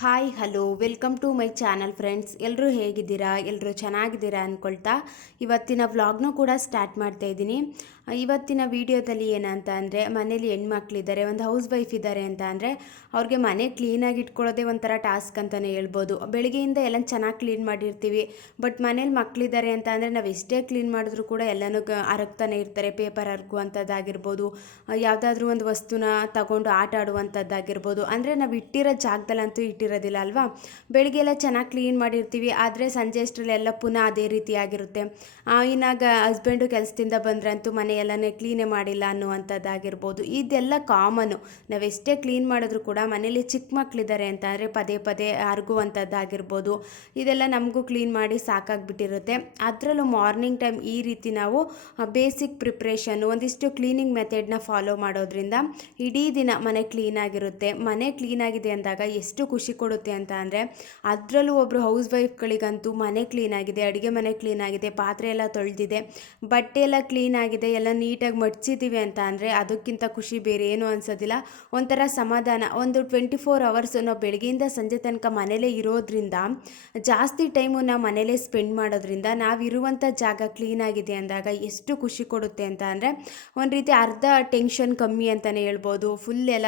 Hi hello welcome to my channel friends. ಎಲ್ಲರೂ ಹೇಗಿದ್ದೀರಾ? ಎಲ್ಲರೂ ಚೆನ್ನಾಗಿದ್ದೀರಾ ಅಂದ್ಕೊಳ್ತಾ ಇವತ್ತಿನ ವ್ಲಾಗ್ನೂ ಕೂಡ ಸ್ಟಾರ್ಟ್ ಮಾಡ್ತಾ ಇದ್ದೀನಿ. ಇವತ್ತಿನ ವಿಡಿಯೋದಲ್ಲಿ ಏನಂತ ಅಂದರೆ, ಮನೇಲಿ ಹೆಣ್ಮಕ್ಳಿದ್ದಾರೆ, ಒಂದು ಹೌಸ್ ವೈಫ್ ಇದ್ದಾರೆ ಅಂತ ಅಂದರೆ ಅವ್ರಿಗೆ ಮನೆ ಕ್ಲೀನಾಗಿ ಇಟ್ಕೊಳ್ಳೋದೇ ಒಂಥರ ಟಾಸ್ಕ್ ಅಂತಲೇ ಹೇಳ್ಬೋದು. ಬೆಳಗ್ಗೆಯಿಂದ ಎಲ್ಲ ಚೆನ್ನಾಗಿ ಕ್ಲೀನ್ ಮಾಡಿರ್ತೀವಿ, ಬಟ್ ಮನೇಲಿ ಮಕ್ಕಳಿದ್ದಾರೆ ಅಂತ ಅಂದರೆ ನಾವು ಎಷ್ಟೇ ಕ್ಲೀನ್ ಮಾಡಿದ್ರೂ ಕೂಡ ಎಲ್ಲನೂ ಅರಗ್ತಾನೆ ಇರ್ತಾರೆ. ಪೇಪರ್ ಅರಗುವಂಥದ್ದಾಗಿರ್ಬೋದು, ಯಾವುದಾದ್ರೂ ಒಂದು ವಸ್ತುನ ತಗೊಂಡು ಆಟ ಆಡುವಂಥದ್ದಾಗಿರ್ಬೋದು. ಅಂದರೆ ನಾವು ಇಟ್ಟಿರೋ ಜಾಗದಲ್ಲಂತೂ ಇಟ್ಟಿರೋದಿಲ್ಲ ಅಲ್ವಾ. ಬೆಳಿಗ್ಗೆ ಎಲ್ಲ ಚೆನ್ನಾಗಿ ಕ್ಲೀನ್ ಮಾಡಿರ್ತೀವಿ, ಆದರೆ ಸಂಜೆ ಅಷ್ಟರಲ್ಲೆಲ್ಲ ಪುನಃ ಅದೇ ರೀತಿಯಾಗಿರುತ್ತೆ. ಇನ್ನಾಗ ಹಸ್ಬೆಂಡು ಕೆಲಸದಿಂದ ಬಂದ್ರಂತೂ ಮನೆಯೆಲ್ಲನೇ ಕ್ಲೀನೇ ಮಾಡಿಲ್ಲ ಅನ್ನುವಂಥದ್ದಾಗಿರ್ಬೋದು. ಇದೆಲ್ಲ ಕಾಮನು. ನಾವೆಷ್ಟೇ ಕ್ಲೀನ್ ಮಾಡಿದ್ರು ಕೂಡ ಮನೇಲಿ ಚಿಕ್ಕ ಮಕ್ಕಳಿದ್ದಾರೆ ಅಂತ ಅಂದರೆ ಪದೇ ಪದೇ ಅರಗುವಂಥದ್ದಾಗಿರ್ಬೋದು. ಇದೆಲ್ಲ ನಮಗೂ ಕ್ಲೀನ್ ಮಾಡಿ ಸಾಕಾಗ್ಬಿಟ್ಟಿರುತ್ತೆ. ಅದರಲ್ಲೂ ಮಾರ್ನಿಂಗ್ ಟೈಮ್ ಈ ರೀತಿ ನಾವು ಬೇಸಿಕ್ ಪ್ರಿಪ್ರೇಷನ್ನು ಒಂದಿಷ್ಟು ಕ್ಲೀನಿಂಗ್ ಮೆಥಡ್ನ ಫಾಲೋ ಮಾಡೋದ್ರಿಂದ ಇಡೀ ದಿನ ಮನೆ ಕ್ಲೀನಾಗಿರುತ್ತೆ. ಮನೆ ಕ್ಲೀನಾಗಿದೆ ಅಂದಾಗ ಎಷ್ಟು ಖುಷಿ ಕೊಡುತ್ತೆ ಅಂತ ಅಂದರೆ, ಅದರಲ್ಲೂ ಒಬ್ಬರು ಹೌಸ್ ವೈಫ್ಗಳಿಗಂತೂ ಮನೆ ಕ್ಲೀನಾಗಿದೆ, ಅಡುಗೆ ಮನೆ ಕ್ಲೀನಾಗಿದೆ, ಪಾತ್ರೆ ಎಲ್ಲ ತೊಳೆದಿದೆ, ಬಟ್ಟೆ ಎಲ್ಲ ಕ್ಲೀನಾಗಿದೆ, ಎಲ್ಲ ನೀಟಾಗಿ ಮಡ್ಚಿದ್ದೀವಿ ಅಂತ ಅಂದರೆ ಅದಕ್ಕಿಂತ ಖುಷಿ ಬೇರೆ ಏನು ಅನ್ಸೋದಿಲ್ಲ. ಒಂಥರ ಸಮಾಧಾನ. ಒಂದು 24 ಅವರ್ಸ್ ನಾವು ಬೆಳಗ್ಗೆಯಿಂದ ಸಂಜೆ ತನಕ ಮನೇಲೇ ಇರೋದ್ರಿಂದ, ಜಾಸ್ತಿ ಟೈಮು ನಾವು ಮನೇಲೇ ಸ್ಪೆಂಡ್ ಮಾಡೋದ್ರಿಂದ, ನಾವಿರುವಂಥ ಜಾಗ ಕ್ಲೀನಾಗಿದೆ ಅಂದಾಗ ಎಷ್ಟು ಖುಷಿ ಕೊಡುತ್ತೆ ಅಂತ ಅಂದರೆ, ಒಂದು ರೀತಿ ಅರ್ಧ ಟೆನ್ಷನ್ ಕಮ್ಮಿ ಅಂತಲೇ ಹೇಳ್ಬೋದು. ಫುಲ್ ಎಲ್ಲ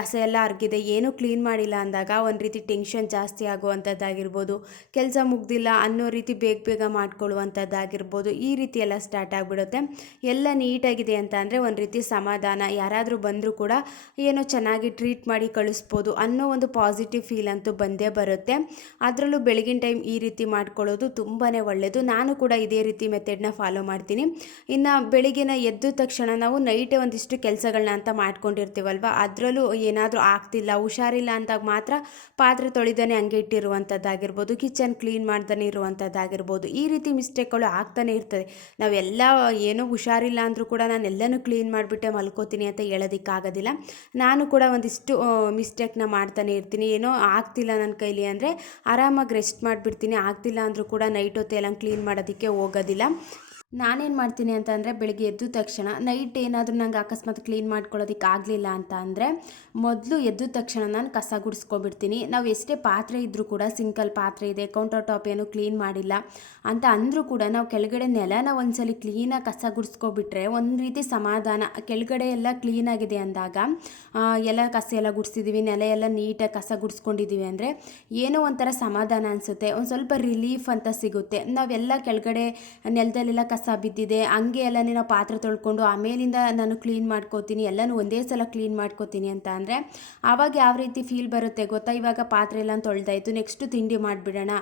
ಕಸ ಎಲ್ಲ ಅರ್ಗಿದೆ, ಏನೂ ಕ್ಲೀನ್ ಮಾಡಿಲ್ಲ ಅಂದಾಗ ಒಂದು ರೀತಿ ಟೆನ್ಷನ್ ಜಾಸ್ತಿ ಆಗುವಂಥದ್ದಾಗಿರ್ಬೋದು, ಕೆಲಸ ಮುಗ್ದಿಲ್ಲ ಅನ್ನೋ ರೀತಿ ಬೇಗ ಬೇಗ ಮಾಡ್ಕೊಳ್ಳುವಂಥದ್ದಾಗಿರ್ಬೋದು. ಈ ರೀತಿ ಎಲ್ಲ ಸ್ಟಾರ್ಟ್ ಆಗಿಬಿಡುತ್ತೆ. ಎಲ್ಲ ನೀಟಾಗಿದೆ ಅಂತ ಅಂದರೆ ಒಂದು ರೀತಿ ಸಮಾಧಾನ. ಯಾರಾದರೂ ಬಂದರೂ ಕೂಡ ಏನೋ ಚೆನ್ನಾಗಿ ಟ್ರೀಟ್ ಮಾಡಿ ಕಳಿಸ್ಬೋದು ಅನ್ನೋ ಒಂದು ಪಾಸಿಟಿವ್ ಫೀಲ್ ಅಂತೂ ಬಂದೇ ಬರುತ್ತೆ. ಅದರಲ್ಲೂ ಬೆಳಗಿನ ಟೈಮ್ ಈ ರೀತಿ ಮಾಡ್ಕೊಳ್ಳೋದು ತುಂಬಾ ಒಳ್ಳೆಯದು. ನಾನು ಕೂಡ ಇದೇ ರೀತಿ ಮೆಥಡ್ನ ಫಾಲೋ ಮಾಡ್ತೀನಿ. ಇನ್ನು ಬೆಳಿಗ್ಗೆನ ಎದ್ದ ತಕ್ಷಣ ನಾವು ನೈಟೇ ಒಂದಿಷ್ಟು ಕೆಲಸಗಳನ್ನ ಅಂತ ಮಾಡ್ಕೊಂಡಿರ್ತೀವಲ್ವ, ಅದರಲ್ಲೂ ಏನಾದರೂ ಆಗ್ತಿಲ್ಲ, ಹುಷಾರಿಲ್ಲ ಅಂದಾಗ ಮಾತ್ರ ಪಾತ್ರೆ ತೊಳಿದಾನೆ ಹಂಗೆ ಇಟ್ಟಿರುವಂಥದ್ದಾಗಿರ್ಬೋದು, ಕಿಚನ್ ಕ್ಲೀನ್ ಮಾಡ್ತಾನೆ ಇರುವಂಥದ್ದಾಗಿರ್ಬೋದು. ಈ ರೀತಿ ಮಿಸ್ಟೇಕ್ಗಳು ಆಗ್ತಾನೆ ಇರ್ತದೆ. ನಾವೆಲ್ಲ ಏನೋ ಹುಷಾರಿಲ್ಲ ಅಂದರೂ ಕೂಡ ನಾನು ಎಲ್ಲನೂ ಕ್ಲೀನ್ ಮಾಡಿಬಿಟ್ಟೆ ಮಲ್ಕೋತೀನಿ ಅಂತ ಹೇಳೋದಕ್ಕಾಗೋದಿಲ್ಲ. ನಾನು ಕೂಡ ಒಂದಿಷ್ಟು ಮಿಸ್ಟೇಕ್ನ ಮಾಡ್ತಾನೆ ಇರ್ತೀನಿ. ಏನೋ ಆಗ್ತಿಲ್ಲ ನನ್ನ ಕೈಲಿ ಅಂದರೆ ಆರಾಮಾಗಿ ರೆಸ್ಟ್ ಮಾಡಿಬಿಡ್ತೀನಿ. ಆಗ್ತಿಲ್ಲ ಅಂದರೂ ಕೂಡ ನೈಟ್ ಹೊತ್ತು ಎಲ್ಲ ಕ್ಲೀನ್ ಮಾಡೋದಕ್ಕೆ ಹೋಗೋದಿಲ್ಲ. ನಾನೇನು ಮಾಡ್ತೀನಿ ಅಂತ ಅಂದರೆ, ಬೆಳಗ್ಗೆ ಎದ್ದ ತಕ್ಷಣ ನೈಟ್ ಏನಾದರೂ ನಂಗೆ ಅಕಸ್ಮಾತ್ ಕ್ಲೀನ್ ಮಾಡ್ಕೊಳ್ಳೋದಕ್ಕೆ ಆಗಲಿಲ್ಲ ಅಂತ ಅಂದರೆ, ಮೊದಲು ಎದ್ದ ತಕ್ಷಣ ನಾನು ಕಸ ಗುಡಿಸ್ಕೊಬಿಡ್ತೀನಿ. ನಾವು ಎಷ್ಟೇ ಪಾತ್ರೆ ಇದ್ದರೂ ಕೂಡ, ಸಿಂಕಲ್ ಪಾತ್ರೆ ಇದೆ, ಕೌಂಟರ್ ಟಾಪ್ ಏನೂ ಕ್ಲೀನ್ ಮಾಡಿಲ್ಲ ಅಂತ ಅಂದರೂ ಕೂಡ ನಾವು ಕೆಳಗಡೆ ನೆಲನ ಒಂದ್ಸಲಿ ಕ್ಲೀನಾಗಿ ಕಸ ಗುಡಿಸ್ಕೊಬಿಟ್ರೆ ಒಂದು ರೀತಿ ಸಮಾಧಾನ. ಕೆಳಗಡೆ ಎಲ್ಲ ಕ್ಲೀನಾಗಿದೆ ಅಂದಾಗ, ಎಲ್ಲ ಕಸ ಎಲ್ಲ ಗುಡಿಸಿದ್ದೀವಿ, ನೆಲ ಎಲ್ಲ ನೀಟಾಗಿ ಕಸ ಗುಡಿಸ್ಕೊಂಡಿದ್ದೀವಿ ಅಂದರೆ ಏನೋ ಒಂಥರ ಸಮಾಧಾನ ಅನಿಸುತ್ತೆ, ಒಂದು ಸ್ವಲ್ಪ ರಿಲೀಫ್ ಅಂತ ಸಿಗುತ್ತೆ. ನಾವೆಲ್ಲ ಕೆಳಗಡೆ ನೆಲದಲ್ಲೆಲ್ಲ ಕಸ ಬಿದ್ದಿದೆ, ಹಂಗೆ ಎಲ್ಲನೇ ನಾವು ಪಾತ್ರೆ ತೊಳ್ಕೊಂಡು ಆಮೇಲಿಂದ ನಾನು ಕ್ಲೀನ್ ಮಾಡ್ಕೋತೀನಿ, ಎಲ್ಲನೂ ಒಂದೇ ಸಲ ಕ್ಲೀನ್ ಮಾಡ್ಕೋತೀನಿ ಅಂತ ಅಂದರೆ ಆವಾಗ ಯಾವ ರೀತಿ ಫೀಲ್ ಬರುತ್ತೆ ಗೊತ್ತಾ? ಇವಾಗ ಪಾತ್ರೆ ಎಲ್ಲ ತೊಳೆದಾಯಿತು, ನೆಕ್ಸ್ಟು ತಿಂಡಿ ಮಾಡಿಬಿಡೋಣ,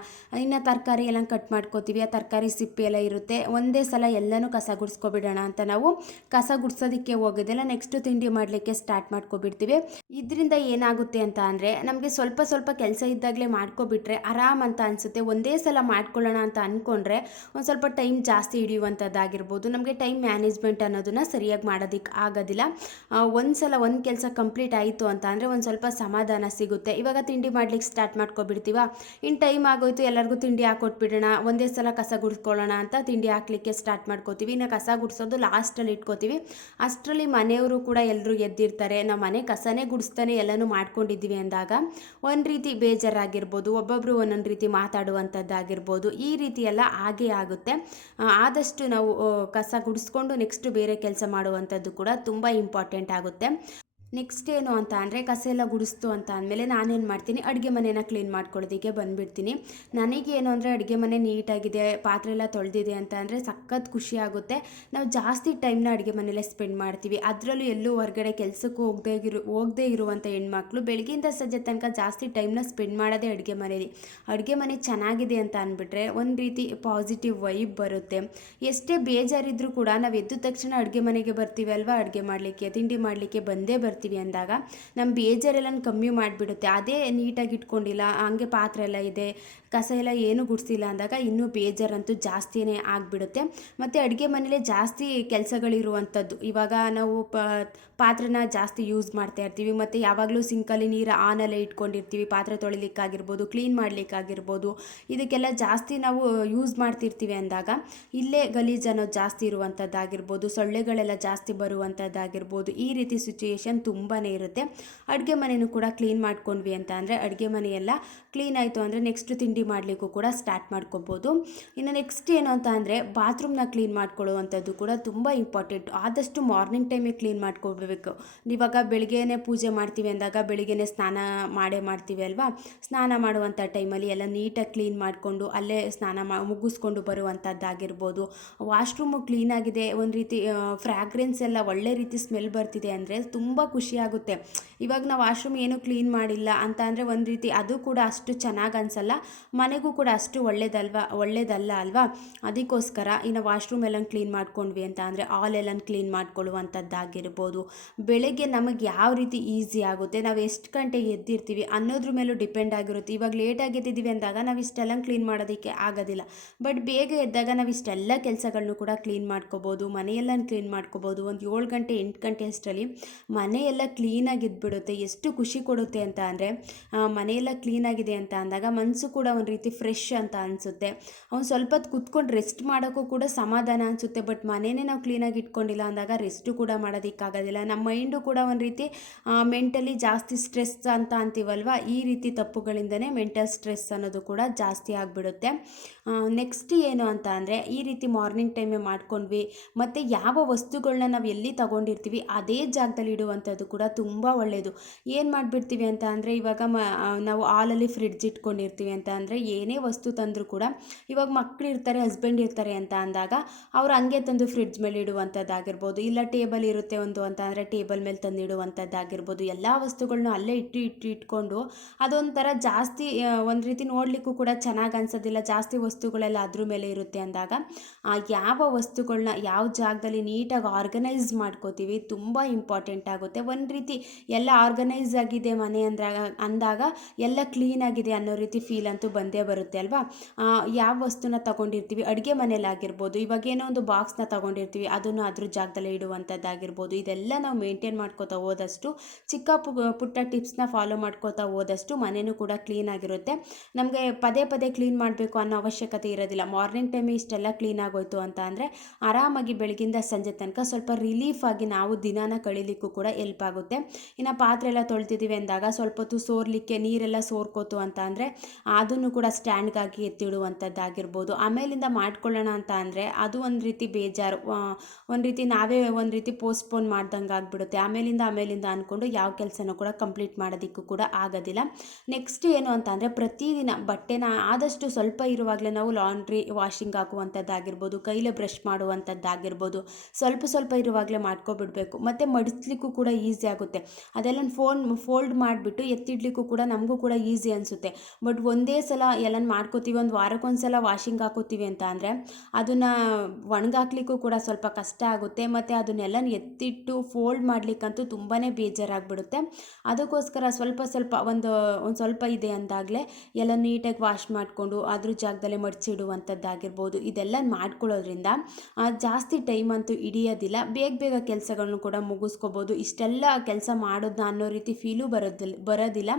ಇನ್ನು ತರಕಾರಿ ಎಲ್ಲ ಕಟ್ ಮಾಡ್ಕೋತೀವಿ, ಆ ತರಕಾರಿ ಸಿಪ್ಪೆ ಎಲ್ಲ ಇರುತ್ತೆ, ಒಂದೇ ಸಲ ಎಲ್ಲನೂ ಕಸ ಗುಡಿಸ್ಕೊಬಿಡೋಣ ಅಂತ ನಾವು ಕಸ ಗುಡಿಸೋದಕ್ಕೆ ಹೋಗೋದಿಲ್ಲ, ನೆಕ್ಸ್ಟು ತಿಂಡಿ ಮಾಡಲಿಕ್ಕೆ ಸ್ಟಾರ್ಟ್ ಮಾಡ್ಕೊಬಿಡ್ತೀವಿ. ಇದರಿಂದ ಏನಾಗುತ್ತೆ ಅಂತ ಅಂದರೆ, ನಮಗೆ ಸ್ವಲ್ಪ ಸ್ವಲ್ಪ ಕೆಲಸ ಇದ್ದಾಗಲೇ ಮಾಡ್ಕೊಬಿಟ್ರೆ ಆರಾಮ್ ಅಂತ ಅನಿಸುತ್ತೆ. ಒಂದೇ ಸಲ ಮಾಡ್ಕೊಳ್ಳೋಣ ಅಂತ ಅಂದ್ಕೊಂಡ್ರೆ ಒಂದು ಸ್ವಲ್ಪ ಟೈಮ್ ಜಾಸ್ತಿ ಹಿಡಿಯುವಂಥದ್ದಾಗಿರ್ಬೋದು. ನಮಗೆ ಟೈಮ್ ಮ್ಯಾನೇಜ್ಮೆಂಟ್ ಅನ್ನೋದನ್ನು ಸರಿಯಾಗಿ ಮಾಡೋದಕ್ಕೆ ಆಗೋದಿಲ್ಲ. ಒಂದು ಸಲ ಒಂದು ಕೆಲಸ ಕಂಪ್ಲೀಟ್ ಆಯಿತು ಅಂತ ಅಂದರೆ ಒಂದು ಸ್ವಲ್ಪ ಸಮಾಧಾನ ಸಿಗುತ್ತೆ. ಇವಾಗ ತಿಂಡಿ ಮಾಡ್ಲಿಕ್ಕೆ ಸ್ಟಾರ್ಟ್ ಮಾಡ್ಕೊಬಿಡ್ತೀವ, ಇನ್ನು ಟೈಮ್ ಆಗೋಯ್ತು, ಎಲ್ಲರಿಗೂ ತಿಂಡಿ ಹಾಕೊಟ್ಬಿಡೋಣ, ಒಂದೇ ಸಲ ಕಸ ಗುಡಿಸ್ಕೊಳ್ಳೋಣ ಅಂತ ತಿಂಡಿ ಹಾಕ್ಲಿಕ್ಕೆ ಸ್ಟಾರ್ಟ್ ಮಾಡ್ಕೋತೀವಿ. ಇನ್ನು ಕಸ ಗುಡಿಸೋದು ಲಾಸ್ಟಲ್ಲಿ ಇಟ್ಕೋತೀವಿ. ಅಷ್ಟರಲ್ಲಿ ಮನೆಯವರು ಕೂಡ ಎಲ್ಲರೂ ಎದ್ದಿರ್ತಾರೆ. ನಾವು ಮನೆ ಕಸನೇ ಗುಡಿಸ್ತಾನೆ ಎಲ್ಲನೂ ಮಾಡ್ಕೊಂಡಿದ್ದೀವಿ ಅಂದಾಗ ಒಂದು ರೀತಿ ಬೇಜಾರಾಗಿರ್ಬೋದು, ಒಬ್ಬೊಬ್ಬರು ಒಂದೊಂದು ರೀತಿ ಮಾತಾಡುವಂಥದ್ದಾಗಿರ್ಬೋದು. ಈ ರೀತಿ ಎಲ್ಲ ಆಗೇ ಆಗುತ್ತೆ. ಆದಷ್ಟು ನಾವು ಕಸ ಗುಡಿಸ್ಕೊಂಡು ನೆಕ್ಸ್ಟ್ ಬೇರೆ ಕೆಲಸ ಮಾಡುವಂಥದ್ದು ಕೂಡ ತುಂಬ ಇಂಪಾರ್ಟೆಂಟ್ ಆಗುತ್ತೆ. ನೆಕ್ಸ್ಟ್ ಏನು ಅಂತ ಅಂದರೆ, ಕಸ ಎಲ್ಲ ಗುಡಿಸ್ತು ಅಂತ ಅಂದಮೇಲೆ ನಾನೇನು ಮಾಡ್ತೀನಿ, ಅಡುಗೆ ಮನೆಯನ್ನು ಕ್ಲೀನ್ ಮಾಡ್ಕೊಳ್ಳೋದಕ್ಕೆ ಬಂದುಬಿಡ್ತೀನಿ. ನನಗೇನು ಅಂದರೆ, ಅಡುಗೆ ಮನೆ ನೀಟಾಗಿದೆ, ಪಾತ್ರೆ ಎಲ್ಲ ತೊಳೆದಿದೆ ಅಂತ ಅಂದರೆ ಸಖತ್ ಖುಷಿ ಆಗುತ್ತೆ. ನಾವು ಜಾಸ್ತಿ ಟೈಮ್ನ ಅಡುಗೆ ಮನೆಯಲ್ಲೇ ಸ್ಪೆಂಡ್ ಮಾಡ್ತೀವಿ. ಅದರಲ್ಲೂ ಎಲ್ಲೂ ಹೊರಗಡೆ ಕೆಲಸಕ್ಕೂ ಹೋಗದೇ ಇರುವಂಥ ಹೆಣ್ಮಕ್ಳು ಬೆಳಗ್ಗೆಯಿಂದ ಸಂಜೆ ತನಕ ಜಾಸ್ತಿ ಟೈಮ್ನ ಸ್ಪೆಂಡ್ ಮಾಡೋದೇ ಅಡುಗೆ ಮನೇಲಿ. ಅಡುಗೆ ಮನೆ ಚೆನ್ನಾಗಿದೆ ಅಂತ ಅಂದ್ಬಿಟ್ರೆ ಒಂದು ರೀತಿ ಪಾಸಿಟಿವ್ ವೈಬ್ ಬರುತ್ತೆ. ಎಷ್ಟೇ ಬೇಜಾರಿದ್ರೂ ಕೂಡ ನಾವು ಎದ್ದ ತಕ್ಷಣ ಅಡುಗೆ ಮನೆಗೆ ಬರ್ತೀವಿ ಅಲ್ವಾ, ಅಡುಗೆ ಮಾಡಲಿಕ್ಕೆ, ತಿಂಡಿ ಮಾಡಲಿಕ್ಕೆ ಬಂದೇ ಬರ್ತೀವಿ ಅಂದಾಗ ನಮ್ಮ ಬೇಜಾರೆಲ್ಲ ಕಮ್ಮಿ ಮಾಡಿಬಿಡುತ್ತೆ. ಅದೇ ನೀಟಾಗಿ ಇಟ್ಕೊಂಡಿಲ್ಲ, ಹಂಗೆ ಪಾತ್ರೆ ಎಲ್ಲ ಇದೆ, ಕಸ ಎಲ್ಲ ಏನು ಗುಡಿಸಿಲ್ಲ ಅಂದಾಗ ಇನ್ನೂ ಬೇಜಾರಂತೂ ಜಾಸ್ತಿನೇ ಆಗಿಬಿಡುತ್ತೆ. ಮತ್ತು ಅಡುಗೆ ಮನೇಲೆ ಜಾಸ್ತಿ ಕೆಲಸಗಳಿರುವಂಥದ್ದು. ಇವಾಗ ನಾವು ಪಾತ್ರೆನ ಜಾಸ್ತಿ ಯೂಸ್ ಮಾಡ್ತಾ ಇರ್ತೀವಿ, ಮತ್ತು ಯಾವಾಗಲೂ ಸಿಂಕಲ್ಲಿ ನೀರು ಆನಲ್ಲೇ ಇಟ್ಕೊಂಡಿರ್ತೀವಿ, ಪಾತ್ರೆ ತೊಳಿಲಿಕ್ಕಾಗಿರ್ಬೋದು, ಕ್ಲೀನ್ ಮಾಡಲಿಕ್ಕಾಗಿರ್ಬೋದು. ಇದಕ್ಕೆಲ್ಲ ಜಾಸ್ತಿ ನಾವು ಯೂಸ್ ಮಾಡ್ತಿರ್ತೀವಿ ಅಂದಾಗ ಇಲ್ಲೇ ಗಲೀಜು ಅನ್ನೋದು ಜಾಸ್ತಿ ಇರುವಂಥದ್ದಾಗಿರ್ಬೋದು, ಸೊಳ್ಳೆಗಳೆಲ್ಲ ಜಾಸ್ತಿ ಬರುವಂಥದ್ದಾಗಿರ್ಬೋದು. ಈ ರೀತಿ ಸಿಚುಯೇಷನ್ ತುಂಬಾ ಇರುತ್ತೆ. ಅಡುಗೆ ಮನೆಯೂ ಕೂಡ ಕ್ಲೀನ್ ಮಾಡ್ಕೊಂಡ್ವಿ ಅಂತ ಅಂದರೆ ಅಡುಗೆ ಮನೆಯೆಲ್ಲ ಕ್ಲೀನ್ ಆಯಿತು ಅಂದರೆ ನೆಕ್ಸ್ಟ್ ತಿಂಡಿ ಮಾಡಲಿಕ್ಕೂ ಕೂಡ ಸ್ಟಾರ್ಟ್ ಮಾಡ್ಕೋಬೋದು. ಇನ್ನು ನೆಕ್ಸ್ಟ್ ಏನು ಅಂತ ಅಂದರೆ ಬಾತ್ರೂಮ್ನ ಕ್ಲೀನ್ ಮಾಡ್ಕೊಳ್ಳುವಂಥದ್ದು ಕೂಡ ತುಂಬ ಇಂಪಾರ್ಟೆಂಟ್. ಆದಷ್ಟು ಮಾರ್ನಿಂಗ್ ಟೈಮಿಗೆ ಕ್ಲೀನ್ ಮಾಡ್ಕೊಳ್ಬೇಕು. ಇವಾಗ ಬೆಳಿಗ್ಗೆನೇ ಪೂಜೆ ಮಾಡ್ತೀವಿ ಅಂದಾಗ ಬೆಳಿಗ್ಗೆನೇ ಸ್ನಾನ ಮಾಡ್ತೀವಿ ಅಲ್ವಾ, ಸ್ನಾನ ಮಾಡುವಂಥ ಟೈಮಲ್ಲಿ ಎಲ್ಲ ನೀಟಾಗಿ ಕ್ಲೀನ್ ಮಾಡಿಕೊಂಡು ಅಲ್ಲೇ ಮುಗಿಸ್ಕೊಂಡು ಬರುವಂಥದ್ದಾಗಿರ್ಬೋದು. ವಾಶ್ರೂಮು ಕ್ಲೀನಾಗಿದೆ, ಒಂದು ರೀತಿ ಫ್ರ್ಯಾಗ್ರೆನ್ಸ್ ಎಲ್ಲ ಒಳ್ಳೆ ರೀತಿ ಸ್ಮೆಲ್ ಬರ್ತಿದೆ ಅಂದರೆ ತುಂಬ ಖುಷಿಯಾಗುತ್ತೆ. ಇವಾಗ ನಾವು ವಾಶ್ರೂಮ್ ಏನೂ ಕ್ಲೀನ್ ಮಾಡಿಲ್ಲ ಅಂತ ಅಂದರೆ ಒಂದು ರೀತಿ ಅದು ಕೂಡ ಅಷ್ಟು ಚೆನ್ನಾಗಿ ಅನಿಸಲ್ಲ, ಮನೆಗೂ ಕೂಡ ಅಷ್ಟು ಒಳ್ಳೇದಲ್ಲ ಅಲ್ವಾ. ಅದಕ್ಕೋಸ್ಕರ ಇನ್ನು ವಾಶ್ರೂಮ್ ಎಲ್ಲ ಕ್ಲೀನ್ ಮಾಡ್ಕೊಂಡ್ವಿ ಅಂತ ಅಂದರೆ ಆಲ್ ಎಲ್ಲ ಕ್ಲೀನ್ ಮಾಡ್ಕೊಳ್ಳುವಂಥದ್ದಾಗಿರ್ಬೋದು. ಬೆಳಗ್ಗೆ ನಮಗೆ ಯಾವ ರೀತಿ ಈಸಿ ಆಗುತ್ತೆ, ನಾವು ಎಷ್ಟು ಗಂಟೆಗೆ ಎದ್ದಿರ್ತೀವಿ ಅನ್ನೋದ್ರ ಮೇಲೂ ಡಿಪೆಂಡ್ ಆಗಿರುತ್ತೆ. ಇವಾಗ ಲೇಟಾಗಿ ಎದ್ದಿದ್ದೀವಿ ಅಂದಾಗ ನಾವು ಇಷ್ಟೆಲ್ಲ ಕ್ಲೀನ್ ಮಾಡೋದಕ್ಕೆ ಆಗೋದಿಲ್ಲ. ಬಟ್ ಬೇಗ ಎದ್ದಾಗ ನಾವು ಇಷ್ಟೆಲ್ಲ ಕೆಲಸಗಳನ್ನು ಕೂಡ ಕ್ಲೀನ್ ಮಾಡ್ಕೋಬೋದು, ಮನೆಯೆಲ್ಲ ಕ್ಲೀನ್ ಮಾಡ್ಕೋಬೋದು. ಒಂದು 7 ಗಂಟೆ 8 ಗಂಟೆ ಅಷ್ಟರಲ್ಲಿ ಮನೆಯೆಲ್ಲ ಕ್ಲೀನಾಗಿ ಇದ್ಬಿಡುತ್ತೆ. ಎಷ್ಟು ಖುಷಿ ಕೊಡುತ್ತೆ ಅಂತ ಅಂದರೆ ಮನೆಯೆಲ್ಲ ಕ್ಲೀನಾಗಿದೆ ಅಂತ ಅಂದಾಗ ಮನಸ್ಸು ಕೂಡ ಒಂದು ರೀತಿ ಫ್ರೆಶ್ ಅಂತ ಅನಿಸುತ್ತೆ. ಅವ್ನು ಸ್ವಲ್ಪ ಹೊತ್ತು ಕೂತ್ಕೊಂಡು ರೆಸ್ಟ್ ಮಾಡೋಕ್ಕೂ ಕೂಡ ಸಮಾಧಾನ ಅನಿಸುತ್ತೆ. ಬಟ್ ಮನೆಯೇ ನಾವು ಕ್ಲೀನಾಗಿ ಇಟ್ಕೊಂಡಿಲ್ಲ ಅಂದಾಗ ರೆಸ್ಟು ಕೂಡ ಮಾಡೋದಕ್ಕಾಗೋದಿಲ್ಲ. ನಮ್ಮ ಮೈಂಡು ಕೂಡ ಒಂದು ರೀತಿ ಮೆಂಟಲಿ ಜಾಸ್ತಿ ಸ್ಟ್ರೆಸ್ ಅಂತ ಅಂತೀವಲ್ವ, ಈ ರೀತಿ ತಪ್ಪುಗಳಿಂದನೇ ಮೆಂಟಲ್ ಸ್ಟ್ರೆಸ್ ಅನ್ನೋದು ಕೂಡ ಜಾಸ್ತಿ ಆಗಿಬಿಡುತ್ತೆ. ನೆಕ್ಸ್ಟ್ ಏನು ಅಂತ ಅಂದರೆ ಈ ರೀತಿ ಮಾರ್ನಿಂಗ್ ಟೈಮೇ ಮಾಡ್ಕೊಂಡ್ವಿ ಮತ್ತು ಯಾವ ವಸ್ತುಗಳನ್ನ ನಾವು ಎಲ್ಲಿ ತಗೊಂಡಿರ್ತೀವಿ ಅದೇ ಜಾಗದಲ್ಲಿ ಇಡುವಂಥದ್ದು ಕೂಡ ತುಂಬ ಒಳ್ಳೆಯದು. ಏನು ಮಾಡಿಬಿಡ್ತೀವಿ ಅಂತ ಅಂದರೆ ಇವಾಗ ನಾವು ಹಾಲಲ್ಲಿ ಫ್ರಿಡ್ಜ್ ಇಟ್ಕೊಂಡಿರ್ತೀವಿ ಅಂತ ಅಂದರೆ ಏನೇ ವಸ್ತು ತಂದರೂ ಕೂಡ ಇವಾಗ ಮಕ್ಕಳು ಇರ್ತಾರೆ, ಹಸ್ಬೆಂಡ್ ಇರ್ತಾರೆ ಅಂತ ಅಂದಾಗ ಅವ್ರು ಹಂಗೆ ತಂದು ಫ್ರಿಡ್ಜ್ ಮೇಲೆ ಇಡುವಂಥದ್ದಾಗಿರ್ಬೋದು, ಇಲ್ಲ ಟೇಬಲ್ ಇರುತ್ತೆ ಒಂದು ಅಂತ ಅಂದರೆ ಟೇಬಲ್ ಮೇಲೆ ತಂದು ಇಡುವಂಥದ್ದಾಗಿರ್ಬೋದು. ಎಲ್ಲ ವಸ್ತುಗಳನ್ನೂ ಅಲ್ಲೇ ಇಟ್ಕೊಂಡು ಅದೊಂಥರ ಜಾಸ್ತಿ ಒಂದು ರೀತಿ ನೋಡಲಿಕ್ಕೂ ಕೂಡ ಚೆನ್ನಾಗಿ ಅನ್ಸೋದಿಲ್ಲ. ಜಾಸ್ತಿ ವಸ್ತುಗಳೆಲ್ಲ ಅದ್ರ ಮೇಲೆ ಇರುತ್ತೆ ಅಂದಾಗ ಯಾವ ವಸ್ತುಗಳನ್ನ ಯಾವ ಜಾಗದಲ್ಲಿ ನೀಟಾಗಿ ಆರ್ಗನೈಸ್ ಮಾಡ್ಕೋತೀವಿ ತುಂಬ ಇಂಪಾರ್ಟೆಂಟ್ ಆಗುತ್ತೆ. ಒಂದು ರೀತಿ ಎಲ್ಲ ಆರ್ಗನೈಸ್ ಆಗಿದೆ ಮನೆ ಅಂದಾಗ ಎಲ್ಲ ಕ್ಲೀನ್ ಆಗಿದೆ ಅನ್ನೋ ರೀತಿ ಫೀಲ್ ಅಂತೂ ಬಂದೇ ಬರುತ್ತೆ ಅಲ್ವಾ. ಯಾವ ವಸ್ತುನ ತಗೊಂಡಿರ್ತೀವಿ ಅಡುಗೆ ಮನೇಲಿ ಆಗಿರ್ಬೋದು, ಇವಾಗ ಏನೋ ಒಂದು ಬಾಕ್ಸ್ನ ತಗೊಂಡಿರ್ತೀವಿ ಅದನ್ನು ಅದ್ರ ಜಾಗದಲ್ಲೇ ಇಡುವಂಥದ್ದಾಗಿರ್ಬೋದು. ಇದೆಲ್ಲ ನಾವು ಮೇಂಟೈನ್ ಮಾಡ್ಕೋತಾ ಹೋದಷ್ಟು, ಚಿಕ್ಕ ಪುಟ್ಟ ಟಿಪ್ಸ್ನ ಫಾಲೋ ಮಾಡ್ಕೋತಾ ಹೋದಷ್ಟು ಮನೆಯೂ ಕೂಡ ಕ್ಲೀನ್ ಆಗಿರುತ್ತೆ. ನಮಗೆ ಪದೇ ಪದೇ ಕ್ಲೀನ್ ಮಾಡಬೇಕು ಅನ್ನೋ ಅವಶ್ಯಕತೆ ಇರೋದಿಲ್ಲ. ಮಾರ್ನಿಂಗ್ ಟೈಮೇ ಇಷ್ಟೆಲ್ಲ ಕ್ಲೀನ್ ಆಗೋಯ್ತು ಅಂತ ಅಂದರೆ ಆರಾಮಾಗಿ ಬೆಳಗಿಂದ ಸಂಜೆ ತನಕ ಸ್ವಲ್ಪ ರಿಲೀಫ್ ಆಗಿ ನಾವು ದಿನಾನ ಕಳೀಲಿಕ್ಕೂ ಕೂಡ ಹೆಲ್ಪ್ ಆಗುತ್ತೆ. ಇನ್ನು ಪಾತ್ರೆ ಎಲ್ಲ ತೊಳ್ತಿದ್ದೀವಿ ಅಂದಾಗ ಸ್ವಲ್ಪ ಹೊತ್ತು ಸೋರ್ಲಿಕ್ಕೆ ನೀರೆಲ್ಲ ಸೋರ್ಕೋತು ಅಂತ ಅಂದರೆ ಅದನ್ನು ಕೂಡ ಸ್ಟ್ಯಾಂಡ್ಗಾಗಿ ಎತ್ತಿಡುವಂಥದ್ದಾಗಿರ್ಬೋದು. ಆಮೇಲಿಂದ ಮಾಡ್ಕೊಳ್ಳೋಣ ಅಂತ ಅಂದರೆ ಅದು ಒಂದು ರೀತಿ ಬೇಜಾರು, ಒಂದು ರೀತಿ ನಾವೇ ಒಂದು ರೀತಿ ಪೋಸ್ಟ್ಪೋನ್ ಮಾಡ್ದಂಗೆ ಆಗಿಬಿಡುತ್ತೆ. ಆಮೇಲಿಂದ ಅಂದ್ಕೊಂಡು ಯಾವ ಕೆಲಸನೂ ಕೂಡ ಕಂಪ್ಲೀಟ್ ಮಾಡೋದಕ್ಕೂ ಕೂಡ ಆಗೋದಿಲ್ಲ. ನೆಕ್ಸ್ಟ್ ಏನು ಅಂತ ಅಂದರೆ ಪ್ರತಿದಿನ ಬಟ್ಟೆನ ಆದಷ್ಟು ಸ್ವಲ್ಪ ಇರುವಾಗಲೇ ನಾವು ಲಾಂಡ್ರಿ ವಾಷಿಂಗ್ ಹಾಕುವಂಥದ್ದಾಗಿರ್ಬೋದು, ಕೈಲೇ ಬ್ರಷ್ ಮಾಡುವಂಥದ್ದಾಗಿರ್ಬೋದು, ಸ್ವಲ್ಪ ಇರುವಾಗಲೇ ಮಾಡ್ಕೊಬಿಡಬೇಕು. ಮತ್ತು ಮಡಿಸ್ಲಿಕ್ಕೂ ಕೂಡ ಈಸಿ ಆಗುತ್ತೆ. ಅದೆಲ್ಲ ಫೋಲ್ಡ್ ಮಾಡಿಬಿಟ್ಟು ಎತ್ತಿಡ್ಲಿಕ್ಕೂ ಕೂಡ ನಮಗೂ ಕೂಡ ಈಸಿ ಅನಿಸುತ್ತೆ. ಬಟ್ ಒಂದೇ ಸಲ ಎಲ್ಲ ಮಾಡ್ಕೋತೀವಿ, ಒಂದು ವಾರಕ್ಕೊಂದ್ಸಲ ವಾಷಿಂಗ್ ಹಾಕೋತೀವಿ ಅಂತ ಅಂದರೆ ಅದನ್ನು ಒಣಗಾಕ್ಲಿಕ್ಕೂ ಕೂಡ ಸ್ವಲ್ಪ ಕಷ್ಟ ಆಗುತ್ತೆ. ಮತ್ತು ಅದನ್ನೆಲ್ಲ ಎತ್ತಿಟ್ಟು ಫೋಲ್ಡ್ ಮಾಡಲಿಕ್ಕಂತೂ ತುಂಬಾ ಬೇಜಾರಾಗ್ಬಿಡುತ್ತೆ. ಅದಕ್ಕೋಸ್ಕರ ಸ್ವಲ್ಪ ಒಂದು ಸ್ವಲ್ಪ ಇದೆ ಅಂದಾಗಲೇ ಎಲ್ಲ ನೀಟಾಗಿ ವಾಶ್ ಮಾಡಿಕೊಂಡು ಅದ್ರ ಜಾಗದಲ್ಲೇ ಮಡಿಸಿಡುವಂಥದ್ದಾಗಿರ್ಬೋದು. ಇದೆಲ್ಲ ಮಾಡ್ಕೊಳ್ಳೋದ್ರಿಂದ ಜಾಸ್ತಿ ಟೈಮ್ ಅಂತೂ ಹಿಡಿಯೋದಿಲ್ಲ, ಬೇಗ ಕೆಲಸಗಳನ್ನು ಕೂಡ ಮುಗಿಸ್ಕೋಬೋದು. ಇಷ್ಟೆಲ್ಲ ಕೆಲಸ ಮಾಡೋದನ್ನ ಅನ್ನೋ ರೀತಿ ಫೀಲು ಬರೋದಿಲ್ಲ.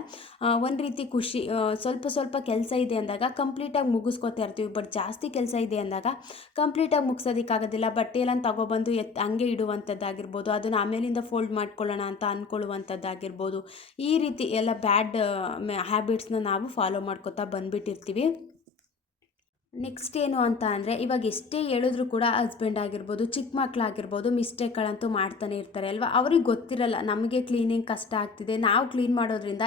ಒಂದು ರೀತಿ ಖುಷಿ, ಸ್ವಲ್ಪ ಕೆಲಸ ಇದೆ ಅಂದಾಗ ಕಂಪ್ಲೀಟಾಗಿ ಮುಗಿಸ್ಕೋತಾ ಇರ್ತೀವಿ. ಬಟ್ ಜಾಸ್ತಿ ಕೆಲಸ ಇದೆ ಅಂದಾಗ ಕಂಪ್ಲೀಟಾಗಿ ಮುಗಿಸೋದಕ್ಕಾಗೋದಿಲ್ಲ. ಬಟ್ಟೆಯೆಲ್ಲ ತಗೊಬಂದು ಹಂಗೆ ಇಡುವಂಥದ್ದಾಗಿರ್ಬೋದು, ಅದನ್ನು ಆಮೇಲಿಂದ ಫೋಲ್ಡ್ ಮಾಡ್ಕೊಳ್ಳೋಣ ಅಂತ ಅಂದ್ಕೊಳ್ಳುವಂಥದ್ದಾಗಿರ್ಬೋದು. ಈ ರೀತಿ ಎಲ್ಲ ಬ್ಯಾಡ್ ಹ್ಯಾಬಿಟ್ಸ್ನ ನಾವು ಫಾಲೋ ಮಾಡ್ಕೋತಾ ಬಂದುಬಿಟ್ಟಿರ್ತೀವಿ. ನೆಕ್ಸ್ಟ್ ಏನು ಅಂತ ಅಂದರೆ ಇವಾಗ ಎಷ್ಟೇ ಹೇಳಿದ್ರು ಕೂಡ ಹಸ್ಬೆಂಡ್ ಆಗಿರ್ಬೋದು, ಚಿಕ್ಕ ಮಕ್ಕಳಾಗಿರ್ಬೋದು ಮಿಸ್ಟೇಕ್ಗಳಂತೂ ಮಾಡ್ತಾನೆ ಇರ್ತಾರೆ ಅಲ್ವಾ. ಅವ್ರಿಗೆ ಗೊತ್ತಿರಲ್ಲ ನಮಗೆ ಕ್ಲೀನಿಂಗ್ ಕಷ್ಟ ಆಗ್ತಿದೆ, ನಾವು ಕ್ಲೀನ್ ಮಾಡೋದ್ರಿಂದ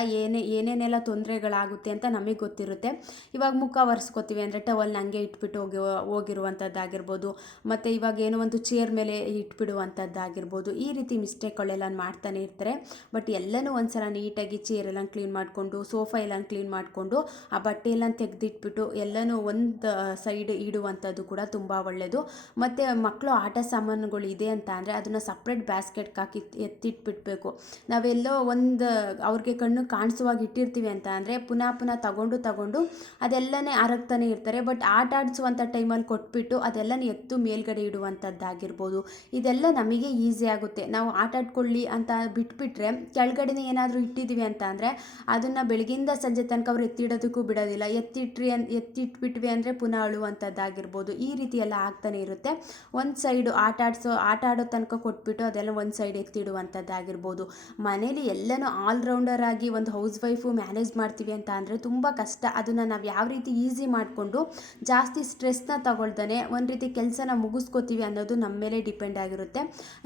ಏನೇನೆಲ್ಲ ತೊಂದರೆಗಳಾಗುತ್ತೆ ಅಂತ ನಮಗೆ ಗೊತ್ತಿರುತ್ತೆ. ಇವಾಗ ಮುಖ ಒರೆಸ್ಕೋತೀವಿ ಅಂದರೆ ಟವಲ್ನ ಹಂಗೆ ಇಟ್ಬಿಟ್ಟು ಹೋಗಿರುವಂಥದ್ದಾಗಿರ್ಬೋದು, ಮತ್ತು ಇವಾಗ ಏನೋ ಒಂದು ಚೇರ್ ಮೇಲೆ ಇಟ್ಬಿಡುವಂಥದ್ದಾಗಿರ್ಬೋದು. ಈ ರೀತಿ ಮಿಸ್ಟೇಕ್ಗಳೆಲ್ಲ ಮಾಡ್ತಾನೆ ಇರ್ತಾರೆ. ಬಟ್ ಎಲ್ಲನೂ ಒಂದ್ಸಲ ನೀಟಾಗಿ ಚೇರೆಲ್ಲ ಕ್ಲೀನ್ ಮಾಡಿಕೊಂಡು, ಸೋಫಾ ಎಲ್ಲ ಕ್ಲೀನ್ ಮಾಡಿಕೊಂಡು, ಆ ಬಟ್ಟೆ ಎಲ್ಲ ತೆಗೆದಿಟ್ಬಿಟ್ಟು ಎಲ್ಲನೂ ಒಂದು ಸೈಡ್ ಇಡುವಂಥದ್ದು ಕೂಡ ತುಂಬ ಒಳ್ಳೆಯದು. ಮತ್ತು ಮಕ್ಕಳು ಆಟ ಸಾಮಾನುಗಳು ಇದೆ ಅಂತ ಅಂದರೆ ಅದನ್ನು ಸಪ್ರೇಟ್ ಬ್ಯಾಸ್ಕೆಟ್ಗೆ ಹಾಕಿ ಎತ್ತಿಟ್ಬಿಡ್ಬೇಕು. ನಾವೆಲ್ಲೋ ಒಂದು ಅವ್ರಿಗೆ ಕಣ್ಣು ಕಾಣಿಸುವಾಗ ಇಟ್ಟಿರ್ತೀವಿ ಅಂತ ಅಂದರೆ ಪುನಃ ತಗೊಂಡು ಅದೆಲ್ಲನೇ ಅರಗ್ತಾನೆ ಇರ್ತಾರೆ. ಬಟ್ ಆಟ ಆಡಿಸುವಂಥ ಟೈಮಲ್ಲಿ ಕೊಟ್ಬಿಟ್ಟು ಅದೆಲ್ಲನೂ ಎತ್ತು ಮೇಲ್ಗಡೆ ಇಡುವಂಥದ್ದಾಗಿರ್ಬೋದು. ಇದೆಲ್ಲ ನಮಗೆ ಈಸಿ ಆಗುತ್ತೆ. ನಾವು ಆಟ ಆಡ್ಕೊಳ್ಳಿ ಅಂತ ಬಿಟ್ಬಿಟ್ರೆ ಕೆಳಗಡೆನೇ ಏನಾದರೂ ಇಟ್ಟಿದ್ದೀವಿ ಅಂತ ಅಂದರೆ ಅದನ್ನು ಬೆಳಗಿಂದ ಸಂಜೆ ತನಕ ಅವ್ರು ಎತ್ತಿಡೋದಕ್ಕೂ ಬಿಡೋದಿಲ್ಲ. ಎತ್ತಿಟ್ಬಿಟ್ವಿ ಅಂದರೆ ಪುನಃ ಅಳುವಂಥದ್ದಾಗಿರ್ಬೋದು, ಈ ರೀತಿ ಎಲ್ಲ ಆಗ್ತಾನೆ ಇರುತ್ತೆ. ಒಂದು ಸೈಡು ಆಟ ಆಡೋ ತನಕ ಕೊಟ್ಬಿಟ್ಟು ಅದೆಲ್ಲ ಒಂದು ಸೈಡ್ ಎತ್ತಿಡುವಂಥದ್ದಾಗಿರ್ಬೋದು. ಮನೇಲಿ ಎಲ್ಲನೂ ಆಲ್ರೌಂಡರ್ ಆಗಿ ಒಂದು ಹೌಸ್ ವೈಫು ಮ್ಯಾನೇಜ್ ಮಾಡ್ತೀವಿ ಅಂತ ಅಂದರೆ ತುಂಬ ಕಷ್ಟ. ಅದನ್ನು ನಾವು ಯಾವ ರೀತಿ ಈಸಿ ಮಾಡಿಕೊಂಡು ಜಾಸ್ತಿ ಸ್ಟ್ರೆಸ್ನ ತಗೊಳ್ತಾನೆ ಒಂದು ರೀತಿ ಕೆಲಸನ ಮುಗಿಸ್ಕೋತೀವಿ ಅನ್ನೋದು ನಮ್ಮ ಮೇಲೆ ಡಿಪೆಂಡ್ ಆಗಿರುತ್ತೆ.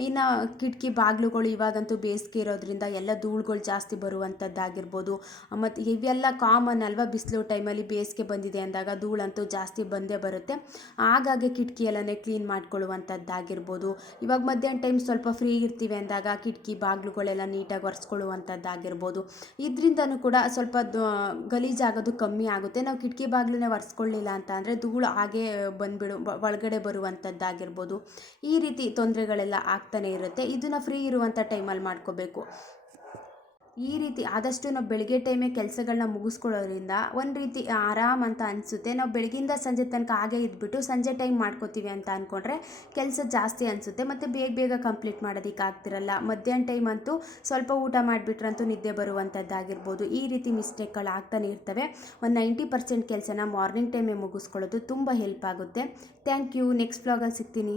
ಇನ್ನು ಕಿಟಕಿ ಬಾಗಿಲುಗಳು ಇವಾಗಂತೂ ಬೇಸಿಗೆ ಇರೋದ್ರಿಂದ ಎಲ್ಲ ಧೂಳುಗಳು ಜಾಸ್ತಿ ಬರುವಂಥದ್ದಾಗಿರ್ಬೋದು. ಮತ್ತು ಇವೆಲ್ಲ ಕಾಮನ್ ಅಲ್ವಾ, ಬಿಸಿಲು ಟೈಮಲ್ಲಿ ಬೇಸಿಗೆ ಬಂದಿದೆ ಅಂದಾಗ ಧೂಳಂತೂ ಜಾಸ್ತಿ ಬಂದೇ ಬರುತ್ತೆ. ಆಗಾಗ್ಗೆ ಕಿಟಕಿ ಎಲ್ಲನೇ ಕ್ಲೀನ್ ಮಾಡ್ಕೊಳ್ಳುವಂಥದ್ದಾಗಿರ್ಬೋದು. ಇವಾಗ ಮಧ್ಯಾಹ್ನ ಟೈಮ್ ಸ್ವಲ್ಪ ಫ್ರೀ ಇರ್ತೀವಿ ಅಂದಾಗ ಕಿಟಕಿ ಬಾಗಿಲುಗಳೆಲ್ಲ ನೀಟಾಗಿ ಒರೆಸ್ಕೊಳ್ಳುವಂಥದ್ದಾಗಿರ್ಬೋದು. ಇದರಿಂದನೂ ಕೂಡ ಸ್ವಲ್ಪ ಗಲೀಜಾಗೋದು ಕಮ್ಮಿ ಆಗುತ್ತೆ. ನಾವು ಕಿಟಕಿ ಬಾಗಿಲನ್ನೇ ಒರೆಸ್ಕೊಳ್ಳಿಲ್ಲ ಅಂತ ಅಂದರೆ ಧೂಳು ಹಾಗೇ ಒಳಗಡೆ ಬರುವಂಥದ್ದಾಗಿರ್ಬೋದು. ಈ ರೀತಿ ತೊಂದರೆಗಳೆಲ್ಲ ಆಗ್ತಾನೆ ಇರುತ್ತೆ. ಇದನ್ನು ಫ್ರೀ ಇರುವಂಥ ಟೈಮಲ್ಲಿ ಮಾಡ್ಕೋಬೇಕು. ಈ ರೀತಿ ಆದಷ್ಟು ನಾವು ಬೆಳಗ್ಗೆ ಟೈಮೇ ಕೆಲಸಗಳನ್ನ ಮುಗಿಸ್ಕೊಳ್ಳೋದ್ರಿಂದ ಒಂದು ರೀತಿ ಆರಾಮ್ ಅಂತ ಅನಿಸುತ್ತೆ. ನಾವು ಬೆಳಗಿಂದ ಸಂಜೆ ತನಕ ಹಾಗೆ ಇದ್ಬಿಟ್ಟು ಸಂಜೆ ಟೈಮ್ ಮಾಡ್ಕೋತೀವಿ ಅಂತ ಅಂದ್ಕೊಂಡ್ರೆ ಕೆಲಸ ಜಾಸ್ತಿ ಅನಿಸುತ್ತೆ ಮತ್ತು ಬೇಗ ಕಂಪ್ಲೀಟ್ ಮಾಡೋದಕ್ಕೆ ಆಗ್ತಿರಲ್ಲ. ಮಧ್ಯಾಹ್ನ ಟೈಮ್ ಅಂತೂ ಸ್ವಲ್ಪ ಊಟ ಮಾಡಿಬಿಟ್ರಂತೂ ನಿದ್ದೆ ಬರುವಂಥದ್ದಾಗಿರ್ಬೋದು. ಈ ರೀತಿ ಮಿಸ್ಟೇಕ್ಗಳು ಆಗ್ತಾನೆ ಇರ್ತವೆ. ಒಂದು 90% ಕೆಲಸನ ಮಾರ್ನಿಂಗ್ ಟೈಮೇ ಮುಗಿಸ್ಕೊಳ್ಳೋದು ತುಂಬ ಹೆಲ್ಪ್ ಆಗುತ್ತೆ. Thank you. ನೆಕ್ಸ್ಟ್ ವ್ಲಾಗಲ್ಲಿ ಸಿಗ್ತೀನಿ.